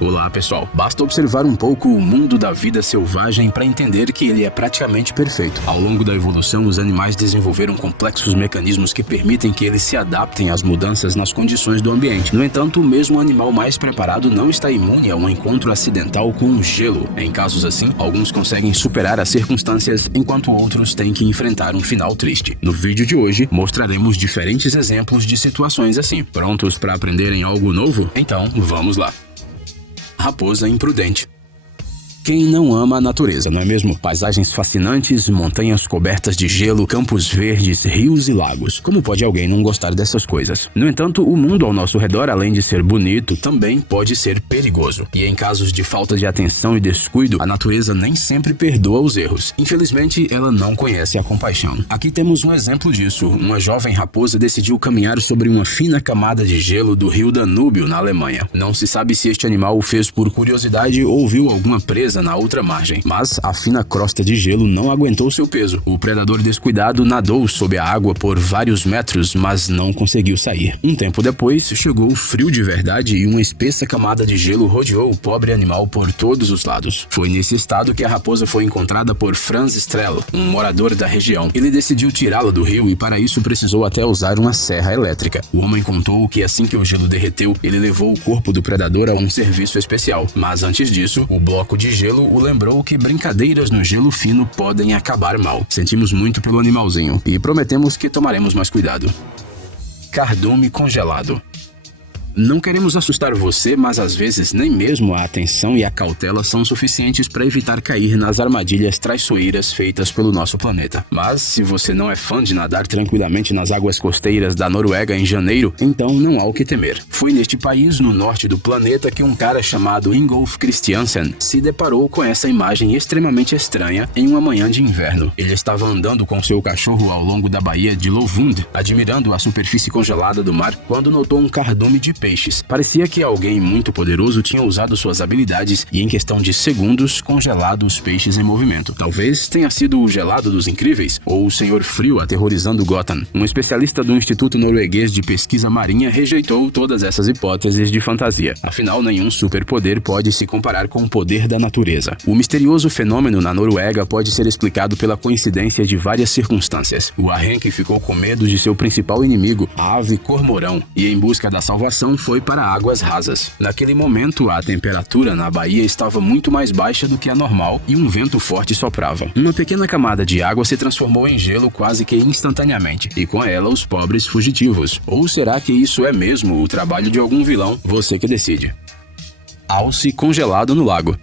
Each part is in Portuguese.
Olá pessoal, basta observar um pouco o mundo da vida selvagem para entender que ele é praticamente perfeito. Ao longo da evolução, os animais desenvolveram complexos mecanismos que permitem que eles se adaptem às mudanças nas condições do ambiente. No entanto, mesmo o animal mais preparado não está imune a um encontro acidental com o gelo. Em casos assim, alguns conseguem superar as circunstâncias, enquanto outros têm que enfrentar um final triste. No vídeo de hoje, mostraremos diferentes exemplos de situações assim. Prontos para aprenderem algo novo? Então, vamos lá. Raposa imprudente. Quem não ama a natureza, não é mesmo? Paisagens fascinantes, montanhas cobertas de gelo, campos verdes, rios e lagos. Como pode alguém não gostar dessas coisas? No entanto, o mundo ao nosso redor, além de ser bonito, também pode ser perigoso. E em casos de falta de atenção e descuido, a natureza nem sempre perdoa os erros. Infelizmente, ela não conhece a compaixão. Aqui temos um exemplo disso. Uma jovem raposa decidiu caminhar sobre uma fina camada de gelo do rio Danúbio, na Alemanha. Não se sabe se este animal o fez por curiosidade ou viu alguma presa na outra margem, mas a fina crosta de gelo não aguentou seu peso. O predador descuidado nadou sob a água por vários metros, mas não conseguiu sair. Um tempo depois, chegou o frio de verdade e uma espessa camada de gelo rodeou o pobre animal por todos os lados. Foi nesse estado que a raposa foi encontrada por Franz Strel, um morador da região. Ele decidiu tirá-la do rio e para isso precisou até usar uma serra elétrica. O homem contou que assim que o gelo derreteu, ele levou o corpo do predador a um serviço especial, mas antes disso, o bloco de gelo o lembrou que brincadeiras no gelo fino podem acabar mal. Sentimos muito pelo animalzinho e prometemos que tomaremos mais cuidado. Cardume congelado. Não queremos assustar você, mas às vezes nem mesmo a atenção e a cautela são suficientes para evitar cair nas armadilhas traiçoeiras feitas pelo nosso planeta. Mas se você não é fã de nadar tranquilamente nas águas costeiras da Noruega em janeiro, então não há o que temer. Foi neste país, no norte do planeta, que um cara chamado Ingolf Christiansen se deparou com essa imagem extremamente estranha em uma manhã de inverno. Ele estava andando com seu cachorro ao longo da baía de Lovund, admirando a superfície congelada do mar, quando notou um cardume de peixes. Parecia que alguém muito poderoso tinha usado suas habilidades e em questão de segundos congelado os peixes em movimento. Talvez tenha sido o gelado dos incríveis ou o Senhor Frio aterrorizando Gotham. Um especialista do Instituto Norueguês de Pesquisa Marinha rejeitou todas essas hipóteses de fantasia. Afinal, nenhum superpoder pode se comparar com o poder da natureza. O misterioso fenômeno na Noruega pode ser explicado pela coincidência de várias circunstâncias. O arrenque ficou com medo de seu principal inimigo, a ave cormorão, e em busca da salvação foi para águas rasas. Naquele momento, a temperatura na baía estava muito mais baixa do que a normal e um vento forte soprava. Uma pequena camada de água se transformou em gelo quase que instantaneamente, e com ela os pobres fugitivos. Ou será que isso é mesmo o trabalho de algum vilão? Você que decide. Alce congelado no lago.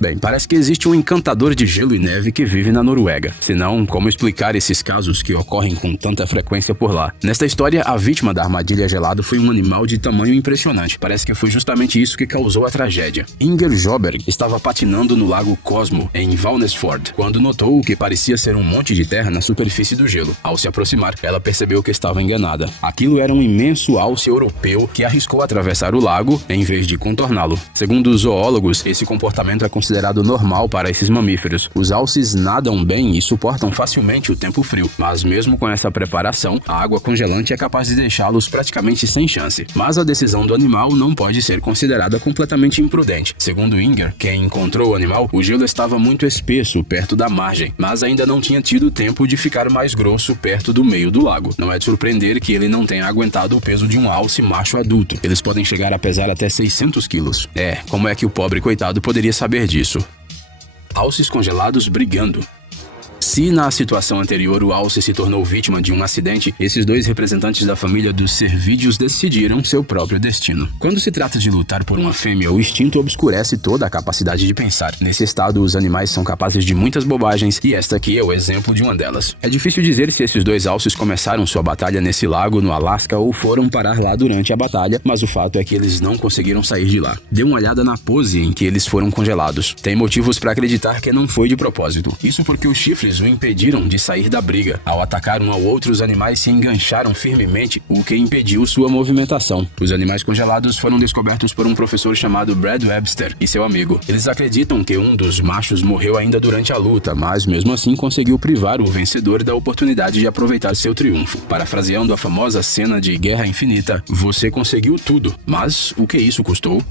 Bem, parece que existe um encantador de gelo e neve que vive na Noruega. Senão, como explicar esses casos que ocorrem com tanta frequência por lá? Nesta história, a vítima da armadilha gelada foi um animal de tamanho impressionante. Parece que foi justamente isso que causou a tragédia. Inger Joberg estava patinando no lago Cosmo, em Valnesford, quando notou o que parecia ser um monte de terra na superfície do gelo. Ao se aproximar, ela percebeu que estava enganada. Aquilo era um imenso alce europeu que arriscou atravessar o lago em vez de contorná-lo. Segundo os zoólogos, esse comportamento é considerado normal para esses mamíferos. Os alces nadam bem e suportam facilmente o tempo frio, mas mesmo com essa preparação, a água congelante é capaz de deixá-los praticamente sem chance. Mas a decisão do animal não pode ser considerada completamente imprudente. Segundo Inger, quem encontrou o animal, o gelo estava muito espesso perto da margem, mas ainda não tinha tido tempo de ficar mais grosso perto do meio do lago. Não é de surpreender que ele não tenha aguentado o peso de um alce macho adulto. Eles podem chegar a pesar até 600 quilos. Como é que o pobre coitado poderia saber disso? Alces congelados brigando. Se na situação anterior o alce se tornou vítima de um acidente, esses dois representantes da família dos cervídeos decidiram seu próprio destino. Quando se trata de lutar por uma fêmea, o instinto obscurece toda a capacidade de pensar. Nesse estado, os animais são capazes de muitas bobagens e esta aqui é o exemplo de uma delas. É difícil dizer se esses dois alces começaram sua batalha nesse lago no Alasca ou foram parar lá durante a batalha, mas o fato é que eles não conseguiram sair de lá. Dê uma olhada na pose em que eles foram congelados. Tem motivos para acreditar que não foi de propósito. Isso porque os chifres o impediram de sair da briga. Ao atacar um ao outro, os animais se engancharam firmemente, o que impediu sua movimentação. Os animais congelados foram descobertos por um professor chamado Brad Webster e seu amigo. Eles acreditam que um dos machos morreu ainda durante a luta, mas mesmo assim conseguiu privar o vencedor da oportunidade de aproveitar seu triunfo. Parafraseando a famosa cena de Guerra Infinita, você conseguiu tudo, mas o que isso custou?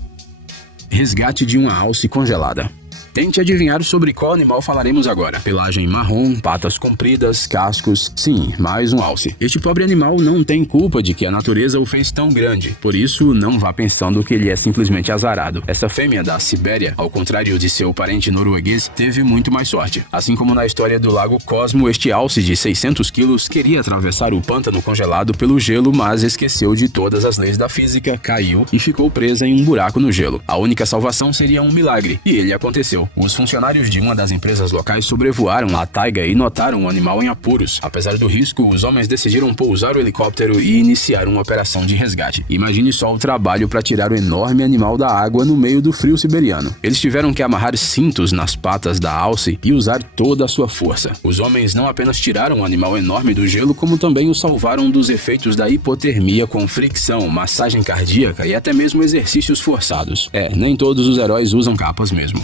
Resgate de uma alce congelada. Tente adivinhar sobre qual animal falaremos agora. Pelagem marrom, patas compridas, cascos... Sim, mais um alce. Este pobre animal não tem culpa de que a natureza o fez tão grande. Por isso, não vá pensando que ele é simplesmente azarado. Essa fêmea da Sibéria, ao contrário de seu parente norueguês, teve muito mais sorte. Assim como na história do Lago Cosmo, este alce de 600 quilos queria atravessar o pântano congelado pelo gelo, mas esqueceu de todas as leis da física, caiu e ficou presa em um buraco no gelo. A única salvação seria um milagre, e ele aconteceu. Os funcionários de uma das empresas locais sobrevoaram a taiga e notaram o animal em apuros. Apesar do risco, os homens decidiram pousar o helicóptero e iniciar uma operação de resgate. Imagine só o trabalho para tirar o enorme animal da água no meio do frio siberiano. Eles tiveram que amarrar cintos nas patas da alce e usar toda a sua força. Os homens não apenas tiraram o animal enorme do gelo, como também o salvaram dos efeitos da hipotermia com fricção, massagem cardíaca e até mesmo exercícios forçados. Nem todos os heróis usam capas mesmo.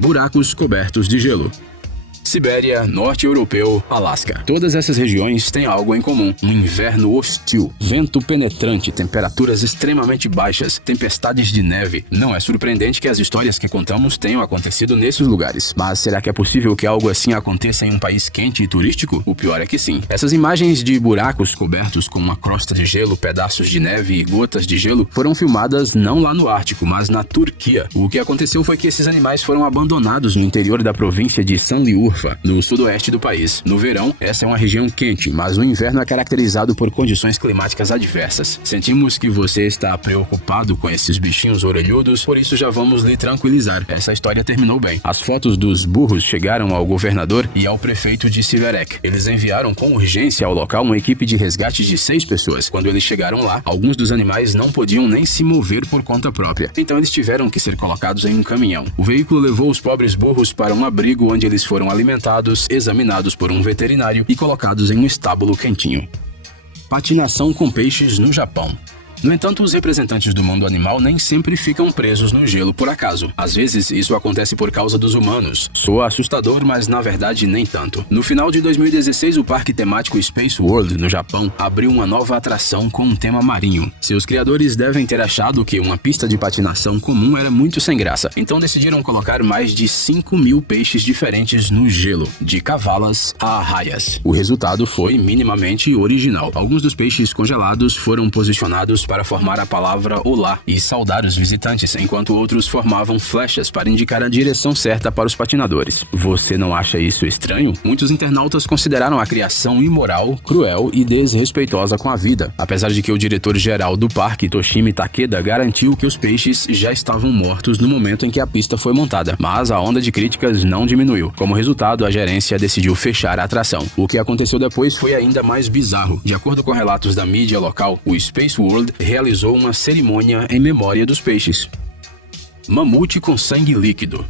Buracos cobertos de gelo. Sibéria, Norte Europeu, Alasca. Todas essas regiões têm algo em comum. Um inverno hostil, vento penetrante, temperaturas extremamente baixas, tempestades de neve. Não é surpreendente que as histórias que contamos tenham acontecido nesses lugares. Mas será que é possível que algo assim aconteça em um país quente e turístico? O pior é que sim. Essas imagens de buracos cobertos com uma crosta de gelo, pedaços de neve e gotas de gelo foram filmadas não lá no Ártico, mas na Turquia. O que aconteceu foi que esses animais foram abandonados no interior da província de Şanlıurfa, no sudoeste do país. No verão, essa é uma região quente, mas o inverno é caracterizado por condições climáticas adversas. Sentimos que você está preocupado com esses bichinhos orelhudos, por isso já vamos lhe tranquilizar. Essa história terminou bem. As fotos dos burros chegaram ao governador e ao prefeito de Siverek. Eles enviaram com urgência ao local uma equipe de resgate de 6 pessoas. Quando eles chegaram lá, alguns dos animais não podiam nem se mover por conta própria. Então eles tiveram que ser colocados em um caminhão. O veículo levou os pobres burros para um abrigo onde eles foram alimentados, examinados por um veterinário e colocados em um estábulo quentinho. Patinação com peixes no Japão. No entanto, os representantes do mundo animal nem sempre ficam presos no gelo por acaso. Às vezes, isso acontece por causa dos humanos. Soa assustador, mas na verdade nem tanto. No final de 2016, o parque temático Space World, no Japão, abriu uma nova atração com um tema marinho. Seus criadores devem ter achado que uma pista de patinação comum era muito sem graça, então decidiram colocar mais de 5.000 peixes diferentes no gelo, de cavalas a arraias. O resultado foi minimamente original. Alguns dos peixes congelados foram posicionados para formar a palavra olá e saudar os visitantes, enquanto outros formavam flechas para indicar a direção certa para os patinadores. Você não acha isso estranho? Muitos internautas consideraram a criação imoral, cruel e desrespeitosa com a vida, apesar de que o diretor-geral do parque, Toshimi Takeda, garantiu que os peixes já estavam mortos no momento em que a pista foi montada, mas a onda de críticas não diminuiu. Como resultado, a gerência decidiu fechar a atração. O que aconteceu depois foi ainda mais bizarro. De acordo com relatos da mídia local, o Space World realizou uma cerimônia em memória dos peixes. Mamute com sangue líquido.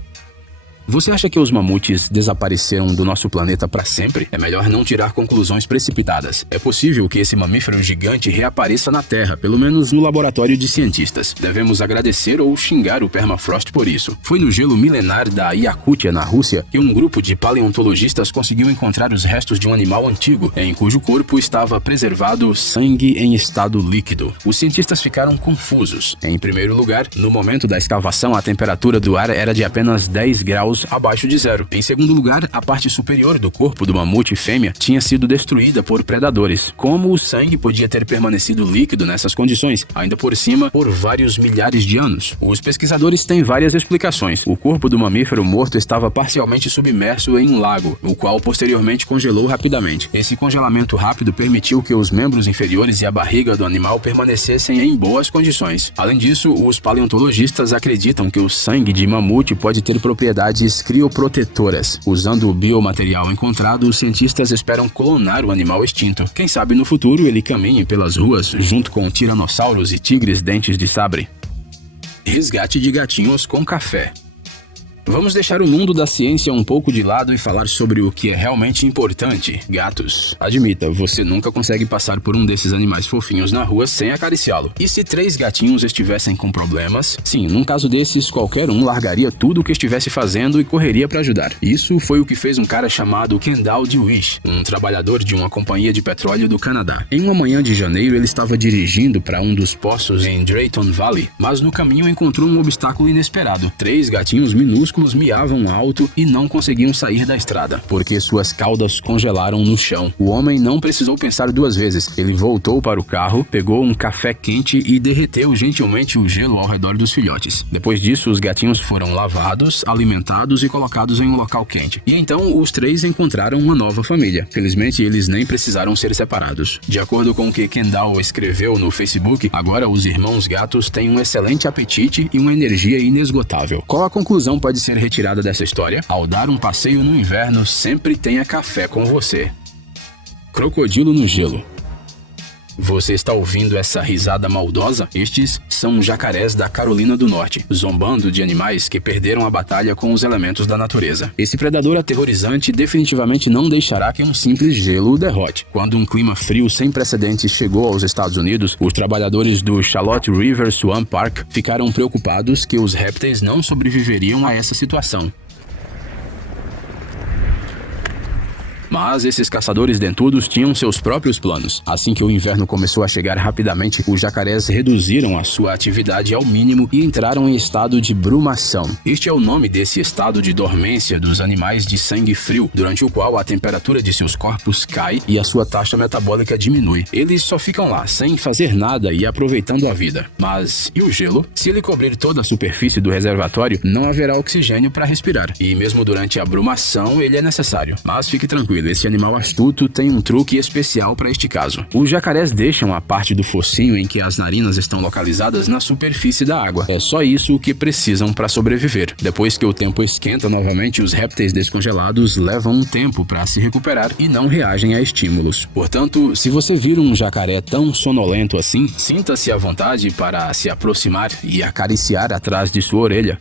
Você acha que os mamutes desapareceram do nosso planeta para sempre? É melhor não tirar conclusões precipitadas. É possível que esse mamífero gigante reapareça na Terra, pelo menos no laboratório de cientistas. Devemos agradecer ou xingar o permafrost por isso. Foi no gelo milenar da Iacútia, na Rússia, que um grupo de paleontologistas conseguiu encontrar os restos de um animal antigo, em cujo corpo estava preservado sangue em estado líquido. Os cientistas ficaram confusos. Em primeiro lugar, no momento da escavação, a temperatura do ar era de apenas 10 graus abaixo de zero. Em segundo lugar, a parte superior do corpo do mamute fêmea tinha sido destruída por predadores. Como o sangue podia ter permanecido líquido nessas condições, ainda por cima, por vários milhares de anos? Os pesquisadores têm várias explicações. O corpo do mamífero morto estava parcialmente submerso em um lago, o qual posteriormente congelou rapidamente. Esse congelamento rápido permitiu que os membros inferiores e a barriga do animal permanecessem em boas condições. Além disso, os paleontologistas acreditam que o sangue de mamute pode ter propriedades crioprotetoras. Usando o biomaterial encontrado, os cientistas esperam clonar o animal extinto. Quem sabe no futuro ele caminhe pelas ruas junto com tiranossauros e tigres dentes de sabre. Resgate de gatinhos com café. Vamos deixar o mundo da ciência um pouco de lado e falar sobre o que é realmente importante: gatos. Admita, você nunca consegue passar por um desses animais fofinhos na rua sem acariciá-lo. E se 3 gatinhos estivessem com problemas? Sim, num caso desses, qualquer um largaria tudo o que estivesse fazendo e correria para ajudar. Isso foi o que fez um cara chamado Kendall Dewish, um trabalhador de uma companhia de petróleo do Canadá. Em uma manhã de janeiro, ele estava dirigindo para um dos poços em Drayton Valley, mas no caminho encontrou um obstáculo inesperado. 3 gatinhos minúsculos miavam alto e não conseguiam sair da estrada, porque suas caudas congelaram no chão. O homem não precisou pensar 2 vezes. Ele voltou para o carro, pegou um café quente e derreteu gentilmente o gelo ao redor dos filhotes. Depois disso, os gatinhos foram lavados, alimentados e colocados em um local quente. E então, os 3 encontraram uma nova família. Felizmente, eles nem precisaram ser separados. De acordo com o que Kendall escreveu no Facebook, agora os irmãos gatos têm um excelente apetite e uma energia inesgotável. Qual a conclusão pode ser retirada dessa história? Ao dar um passeio no inverno, sempre tenha café com você. Crocodilo no gelo. Você está ouvindo essa risada maldosa? Estes são jacarés da Carolina do Norte, zombando de animais que perderam a batalha com os elementos da natureza. Esse predador aterrorizante definitivamente não deixará que um simples gelo o derrote. Quando um clima frio sem precedentes chegou aos Estados Unidos, os trabalhadores do Charlotte River Swamp Park ficaram preocupados que os répteis não sobreviveriam a essa situação. Mas esses caçadores dentudos tinham seus próprios planos. Assim que o inverno começou a chegar rapidamente, os jacarés reduziram a sua atividade ao mínimo e entraram em estado de brumação. Este é o nome desse estado de dormência dos animais de sangue frio, durante o qual a temperatura de seus corpos cai e a sua taxa metabólica diminui. Eles só ficam lá, sem fazer nada e aproveitando a vida. Mas e o gelo? Se ele cobrir toda a superfície do reservatório, não haverá oxigênio para respirar. E mesmo durante a brumação, ele é necessário. Mas fique tranquilo. Esse animal astuto tem um truque especial para este caso. Os jacarés deixam a parte do focinho em que as narinas estão localizadas na superfície da água. É só isso que precisam para sobreviver. Depois que o tempo esquenta novamente, os répteis descongelados levam um tempo para se recuperar e não reagem a estímulos. Portanto, se você vir um jacaré tão sonolento assim, sinta-se à vontade para se aproximar e acariciar atrás de sua orelha.